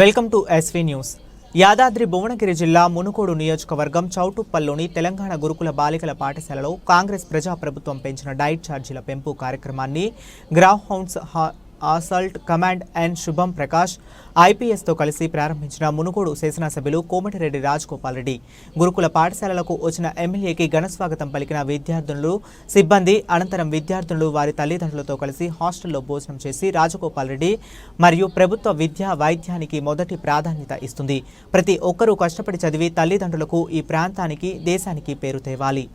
Welcome to SV news. Yadadri Bhuvanagiri జిల్లా మునుకోడు నియోజకవర్గం చౌటుప్పల్లోని తెలంగాణ గురుకుల బాలికల పాఠశాలలో కాంగ్రెస్ ప్రజా ప్రభుత్వం పెంచిన డైట్ ఛార్జీల పెంపు కార్యక్రమాన్ని Greyhounds assault assault command and Shubham Prakash ఐపీఎస్తో కలిసి ప్రారంభించిన మునుగోడు శాసనసభ్యులు కోమటిరెడ్డి రాజగోపాల్ రెడ్డి. గురుకుల పాఠశాలలకు వచ్చిన ఎమ్మెల్యేకి ఘనస్వాగతం పలికిన విద్యార్థులు సిబ్బంది అనంతరం విద్యార్థులు వారి తల్లిదండ్రులతో కలిసి హాస్టల్లో భోజనం చేసి రాజగోపాల్ రెడ్డి మరియు ప్రభుత్వ విద్యా వైద్యానికి మొదటి ప్రాధాన్యత ఇస్తుంది. ప్రతి ఒక్కరూ కష్టపడి చదివి తల్లిదండ్రులకు ఈ ప్రాంతానికి దేశానికి పేరు తేవాలి.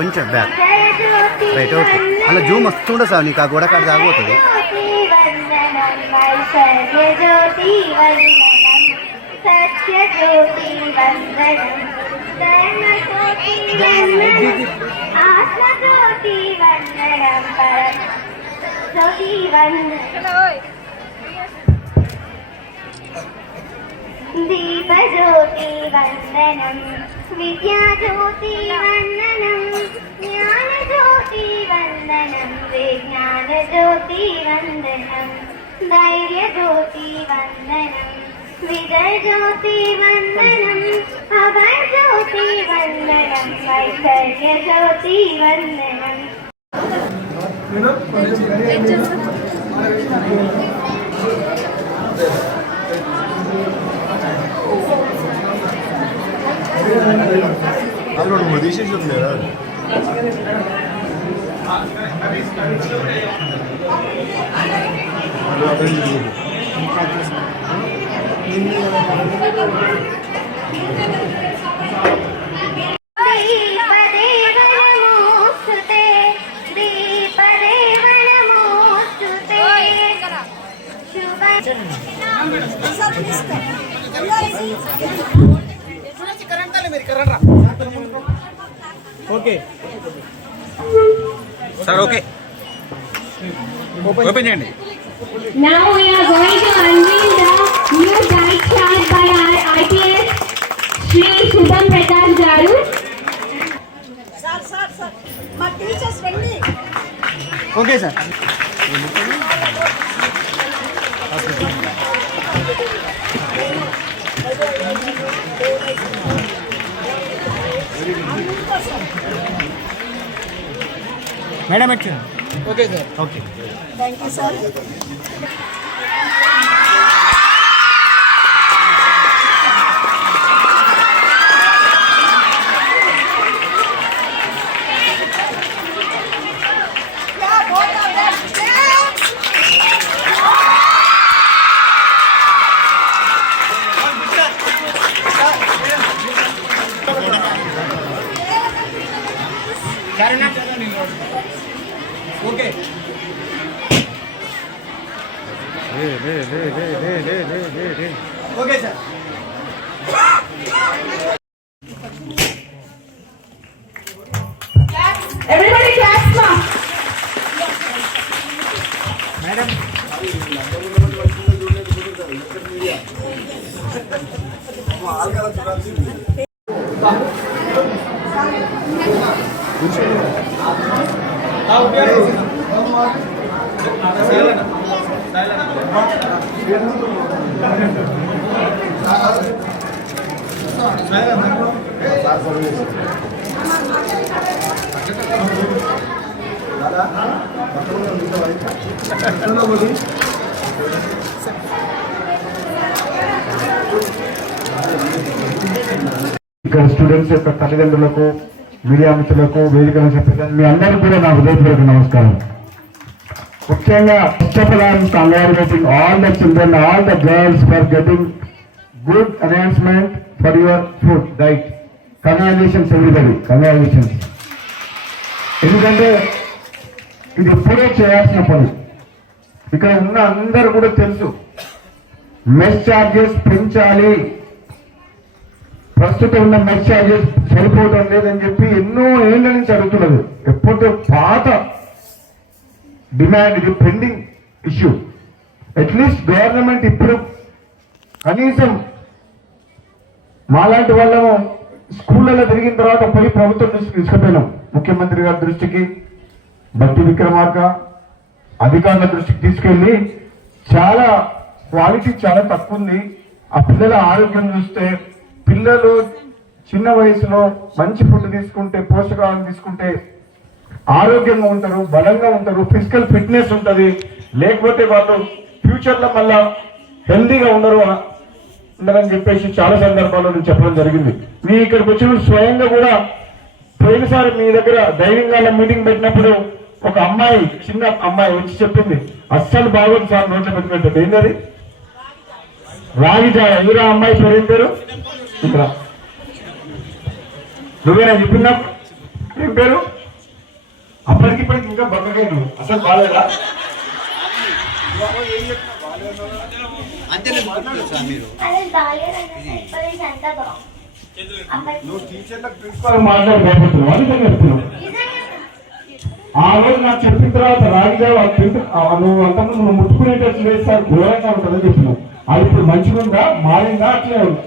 కొంచెం బ్యాక్ రైట్ ఓకే అలా జూమ్ వస్తుండ సార్ నీకు ఆ గోడ కాడ దాగిపోతుంది సత్యజ్యోతి వందనం ధర్మజ్యోతి జ్యోతి వందనం దీపజ్యోతి వందనం విద్యాజ్యోతి వందనం జ్ఞానజ్యోతి వందనం విజ్ఞానజ్యోతి వందనం ధైర్యజ్యోతి వందనం విజయజ్యోతి వందనం అభయజ్యోతి వందనం వైశల్యజ్యోతి వందనం అందులో నువ్వు తీసేసి ఉంది కదా అది అర్థం చేసుకోదు. దీపదేవనమోస్తుతే శుభ సార్ ఓకే ఓపెన్ చేయండి Now we are going to unveil the new diet chart by our IPS Sri Subham Prakash Garu. Sir sir sir మా టీచర్స్ రండి ఓకే సార్ మేడం ఎట్లా okay sir okay thank you sir Okay, sir. Everybody, class, ma'am. Madam. ఇక్కడ students యొక్క తల్లిదండ్రులకు media మిత్రులకు వేదికలకు చెప్పేదాన్ని మీ అందరికీ కూడా నా హృదయపూర్వక నమస్కారం. ముఖ్యంగా first of all congratulating all the children all the girls for getting good arrangement for your food diet congratulations everybody congratulations ఎందుకంటే ఇది ఇప్పుడే చేయాల్సిన పని. ఇక్కడ ఉన్న అందరు కూడా తెలుసు. మెస్ ఛార్జెస్ పెంచాలి. ప్రస్తుతం ఉన్న మెస్ చార్జెస్ సరిపోవడం లేదని చెప్పి ఎన్నో ఏళ్ళ నుంచి అడుగుతున్నది. ఎప్పుడో పాత డిమాండ్ ఇది పెండింగ్ ఇష్యూ అట్లీస్ట్ గవర్నమెంట్ ఇప్పుడు కనీసం మాలాంటి వాళ్ళము స్కూళ్ళలో తిరిగిన తర్వాత పోయి ప్రభుత్వం దృష్టికి తీసుకుపోయినాం. ముఖ్యమంత్రి గారి దృష్టికి బట్టి విక్రమార్క అధికారుల దృష్టికి తీసుకెళ్ళి చాలా క్వాలిటీ చాలా తక్కువ ఉంది. ఆ పిల్లల ఆరోగ్యం చూస్తే పిల్లలు చిన్న వయసులో మంచి ఫుడ్ తీసుకుంటే పోషకాహారం తీసుకుంటే ఆరోగ్యంగా ఉంటారు బలంగా ఉంటారు ఫిజికల్ ఫిట్నెస్ ఉంటుంది. లేకపోతే వాళ్ళు ఫ్యూచర్లో మళ్ళా హెల్దీగా ఉండరు ఉండరని చెప్పేసి చాలా సందర్భాల్లో నేను చెప్పడం జరిగింది. మీ ఇక్కడికి వచ్చిన స్వయంగా కూడా పోయినసారి మీ దగ్గర ధైర్యంగా మీటింగ్ పెట్టినప్పుడు ఒక అమ్మాయి చిన్న అమ్మాయి వచ్చి చెప్పింది. అస్సలు బాగోదు సార్ నోట్లో పెట్టినట్టు ఏంటది రాగి జాయ ఎవరా అమ్మాయి పేరు? ఏం పేరు? ఇక్కడ. నువ్వేనా చెప్పిందా? ఏం పేరు? అప్పటికి ఇప్పటికి ఇంకా బక్కగా నువ్వు అసలు బాగాలేదా అంతా నువ్వు టీచర్లకు ప్రిన్సిపాల్ చెప్తున్నావు? ఆ రోజు నాకు చెప్పిన తర్వాత రాగిజావ నువ్వు అంతకుముందు నువ్వు ముట్టుకునేటట్టు లేదు సార్. ఘోరంగా ఉంటుందని చెప్పినావు. అది ఇప్పుడు మంచిగా ఉందా మారిందా? అట్లే ఉంది.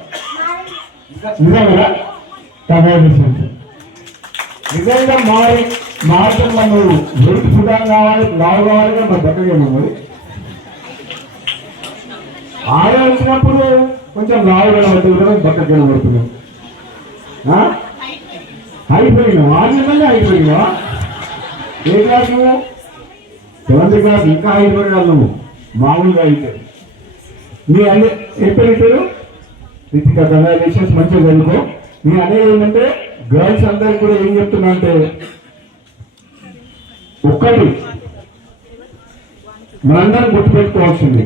నిజమేనా? కంగ్రాచులేషన్స్ నిజంగా మారి మార్గం నువ్వు వెయిట్ ఫుడ్ కావాలి లావు కావాలి మరి? బతకేమో మరి ఆడ వచ్చినప్పుడు కొంచెం లావు కనబడుతుంది బతక కనబడుతున్నావు అయిపోయినావు. ఆనందంగా అయిపోయినావా? ఏ క్లాస్ నువ్వు? సెవెంత్ క్లాస్ ఇంకా అయిపోయినావు నువ్వు. మామూలుగా అయితే. నీ అన్ని ఏ పేరు పేరు? రితిక కంగ్రాచులేషన్స్ మంచిగా చదువుకో. నీ అనేది ఏంటంటే గర్ల్స్ అందరికి కూడా ఏం చెప్తున్నా అంటే ఒక్కటి మనందరం గుర్తుపెట్టుకోవాల్సింది.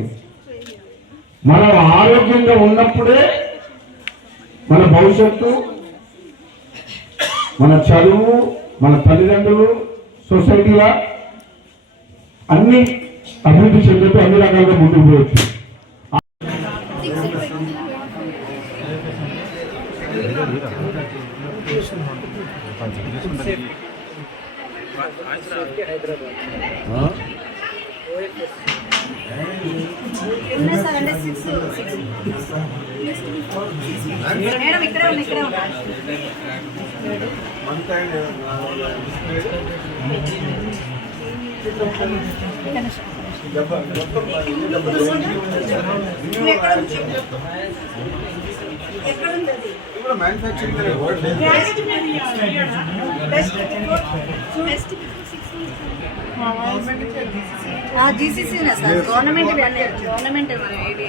మనం ఆరోగ్యంగా ఉన్నప్పుడే మన భవిష్యత్తు మన చదువు మన తల్లిదండ్రులు సొసైటీగా అన్ని అభివృద్ధి చెందుతూ అన్ని రకాలుగా ముందుకు పోవచ్చు. మేడం ఇక్కడే ఉంది ఇక్కడే ఉంది నువ్వు ఎక్కడ ఉంది చెప్పు. ఎక్కడ ఉంది అది? Graduate best best GCC sir government government ఇది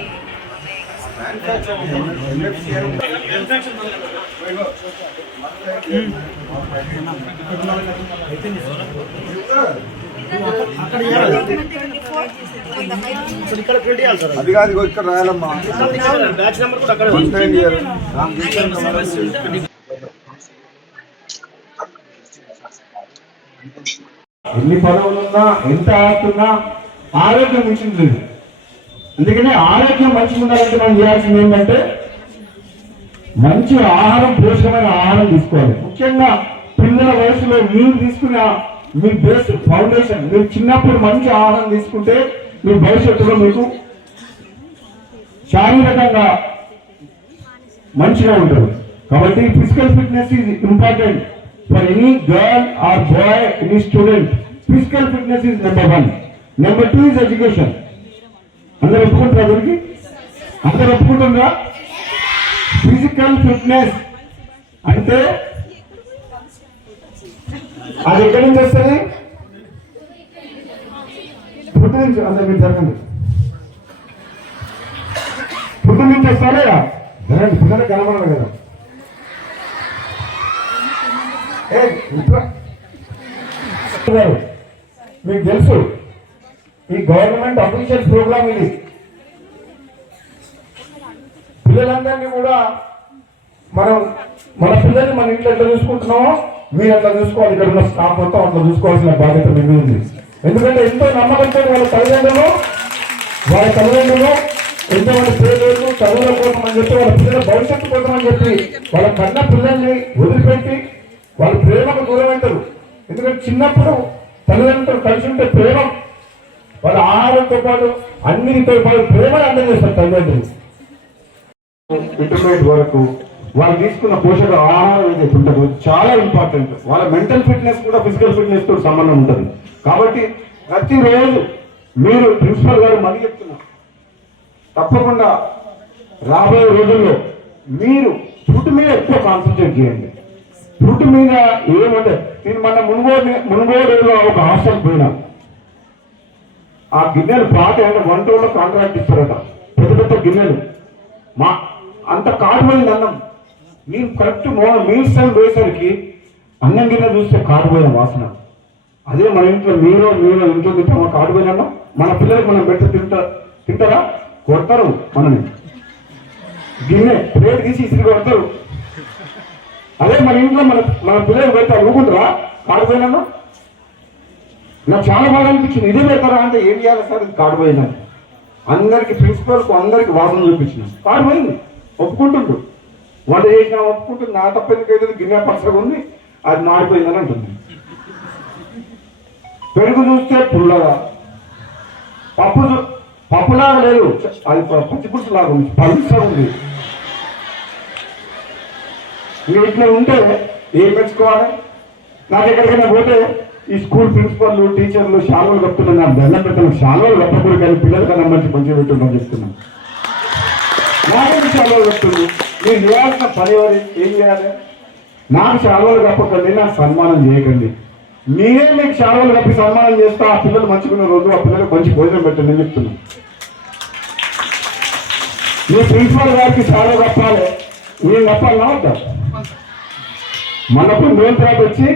అది కాదు ఇక్కడ రాయాలమ్మా. ఎన్ని పదవులున్నా ఎంత ఆడుతున్నా ఆరోగ్యం మించింది లేదు. అందుకనే ఆరోగ్యం మంచిగా ఉండాలంటే మనం చేయాల్సింది ఏంటంటే మంచి ఆహారం పోషకమైన ఆహారం తీసుకోవాలి. ముఖ్యంగా పిల్లల వయసులో మీరు తీసుకునే మీ బేస్ ఫౌండేషన్ మీరు చిన్నప్పుడు మంచి ఆహారం తీసుకుంటే మీ భవిష్యత్తులో మీకు శారీరకంగా మంచిగా ఉంటుంది. కాబట్టి physical fitness is important for any girl or boy any student physical fitness is number one number two is education అందరు ఒప్పుకుంటారా దీనికి? అందరు ఒప్పుకుంటుండ్రా ఫిజికల్ ఫిట్నెస్ అంటే అది ఎక్కడి నుంచి వస్తుంది? ఫుడ్ నుంచి అంత మీరు జరగండి ఫుడ్ నుంచి వస్తారా? జరగండి పిల్లలు కనబడాలి కదా. మీకు తెలుసు ఈ గవర్నమెంట్ అఫీషియల్ ప్రోగ్రామ్ ఇది. పిల్లలందరినీ కూడా మనం మన పిల్లల్ని మన ఇంట్లో ఎట్లా చూసుకుంటున్నామో మీరు అట్లా చూసుకోవాలి ఇక్కడ ఉన్న స్టాఫ్ మొత్తం అట్లా చూసుకోవాల్సిన బాధ్యత మీ మీద ఉంది. ఎందుకంటే ఎంతో నమ్మకంతో వాళ్ళ తల్లిదండ్రులు వాళ్ళ తల్లిదండ్రులు ఎంతో మంది పేదలు చదువుల కోసం అని చెప్పి వాళ్ళ పిల్లల భవిష్యత్తు కోసం అని చెప్పి వాళ్ళ కన్న పిల్లల్ని వదిలిపెట్టి వాళ్ళ ప్రేమకు దూరం అవుతారు ఎందుకంటే చిన్నప్పుడు తల్లిదండ్రులతో కలిసి ఉంటే ప్రేమ వాళ్ళ ఆహారంతో పాటు అన్నిటితో పాటు ప్రేమను అందజేస్తారు తల్లిదండ్రులు. ఇంటర్మీడియట్ వరకు వాళ్ళు తీసుకున్న పోషక ఆహారం ఏదైతే ఉంటుందో చాలా ఇంపార్టెంట్ వాళ్ళ మెంటల్ ఫిట్నెస్ కూడా ఫిజికల్ ఫిట్నెస్తో సంబంధం ఉంటుంది. కాబట్టి ప్రతిరోజు మీరు ప్రిన్సిపల్ గారు మళ్ళీ చెప్తున్నా. తప్పకుండా రాబోయే రోజుల్లో మీరు ఫుడ్ మీద ఎక్కువ కాన్సన్ట్రేట్ చేయండి. ఫుడ్ మీద ఏమంటే నేను మన మునుగోడు మునుగోడులో ఒక హాస్టల్ పోయినా. ఆ గిన్నెలు పాట అంటే వంట వాళ్ళు కాంట్రాక్ట్ ఇస్తారట. పెద్ద పెద్ద గిన్నెలు. మా అంత కాటుపోయింది అన్నం. మీరు కరెక్ట్ మీల్స్ టైం పోయేసరికి అన్నం గిన్నె చూస్తే కాడిపోయిన వాసన. అదే మన ఇంట్లో మీరు మీరు ఇంట్లో తింటామా కాటుపోయిన మన పిల్లలకు మనం పెడితే తింటా తింటారా? కొడతారు మనని. గిన్నె ప్లేట్ తీసి ఇసిరి కొడతారు. అదే మన ఇంట్లో మన మన పిల్లలు పెడితే ఊరుకుంటారా కాటుపోయిన నాకు చాలా బాగా అనిపించింది. ఇదే పెడతారా అంటే ఏం చేయాలి సార్? ఇది కాడిపోయిందని. అందరికి ప్రిన్సిపల్కు అందరికి వాసన చూపించిన. కాడిపోయింది. ఒప్పుకుంటుండ్రు. వంట చేసిన ఒప్పుకుంటుంది నా తప్ప ఎందుకైతే గిన్నె పచ్చగా ఉంది అది మాడిపోయిందని అంటుంది పెరుగు చూస్తే పుల్లగా. పప్పు పప్పులాగా లేదు అది ప- ఉంది పలుసగా ఉంది. ఇంకా ఇట్లా ఉంటే ఏం మెచ్చుకోవాలి? నాకు ఎక్కడికైనా పోతే ఈ స్కూల్ ప్రిన్సిపల్ టీచర్లు శాలువలు కప్పుతున్నా నాకు దండం పెట్టాను శాలువలు కప్పకూడదు కానీ పిల్లల కన్నా మంచి మంచిగా పెట్టున్నాను చెప్తున్నాను నాకు శాలువలు కప్పుతుంది మీరు చేయాల్సిన పని ఏం చేయాలి? నాకు సెలవులు కప్పకండి నాకు సన్మానం చేయకండి. మీరే మీకు సెలవులు కప్పి సన్మానం చేస్తే ఆ పిల్లలు మంచుకున్న రోజు ఆ పిల్లలకు మంచి భోజనం పెట్టండి అని చెప్తున్నాను. మీ ప్రిన్సిపల్ గారికి సెలవు కప్పాలి. నేను కప్పాలి వద్దా? మనకు మేము తర్వాత వచ్చి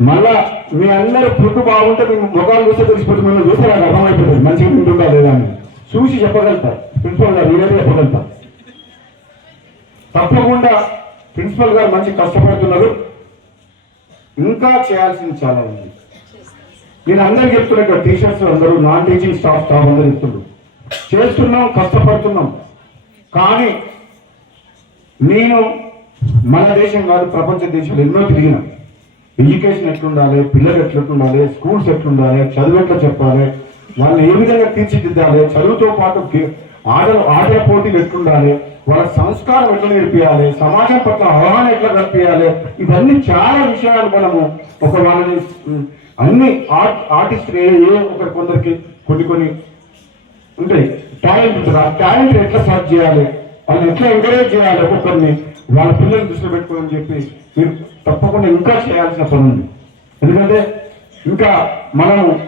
మళ్ళా మీ అందరూ ఫుడ్ బాగుంటే మీ ముఖాలు చూస్తే తెలిసిపోతుంది మిమ్మల్ని చూస్తే నాకు అర్థమైపోతుంది. మంచిగా ఉంటుందా లేదా అని. చూసి చెప్పగలుగుతారు. ప్రిన్సిపల్ గారు మీరైతే చెప్పగలుగుతారు. తప్పకుండా ప్రిన్సిపల్ గారు మంచి కష్టపడుతున్నారు. ఇంకా చేయాల్సింది చాలా ఉంది. నేను అందరికి చెప్తున్నా ఇక్కడ టీచర్స్ అందరూ నాన్ టీచింగ్ స్టాఫ్ స్టాఫ్ అందరూ చెప్తున్నారు. చేస్తున్నాం కష్టపడుతున్నాం. కానీ నేను మన దేశం కాదు ప్రపంచ దేశాలు ఎన్నో తిరిగిన. ఎడ్యుకేషన్ ఎట్లుండాలి పిల్లలు ఎట్లుండాలి స్కూల్స్ ఎట్లుండాలి చదువు ఎట్లా చెప్పాలి వాళ్ళని ఏ విధంగా తీర్చిదిద్దాలి చదువుతో పాటు ఆటలు ఆటల పోటీలు ఎట్లుండాలి? వాళ్ళ సంస్కారం ఎట్లా నేర్పియాలి? సమాజం పట్ల అవగాహన ఎట్లా కల్పించాలి ఇవన్నీ చాలా విషయాలు మనము ఒక వాళ్ళని అన్ని ఆర్ట్ ఆర్టిస్ట్ ఏ ఏ ఒకరి కొందరికి కొన్ని కొన్ని ఉంటాయి. టాలెంట్ ఉంటుంది. ఆ టాలెంట్ ఎట్లా సర్చ్ చేయాలి? వాళ్ళని ఎట్లా ఎంకరేజ్ చేయాలి ఒక్కొక్కరిని? వాళ్ళ పిల్లల్ని దృష్టిలో పెట్టుకోమని చెప్పి మీరు తప్పకుండా ఇంకా చేయాల్సిన పని ఉంది ఎందుకంటే ఇంకా మనం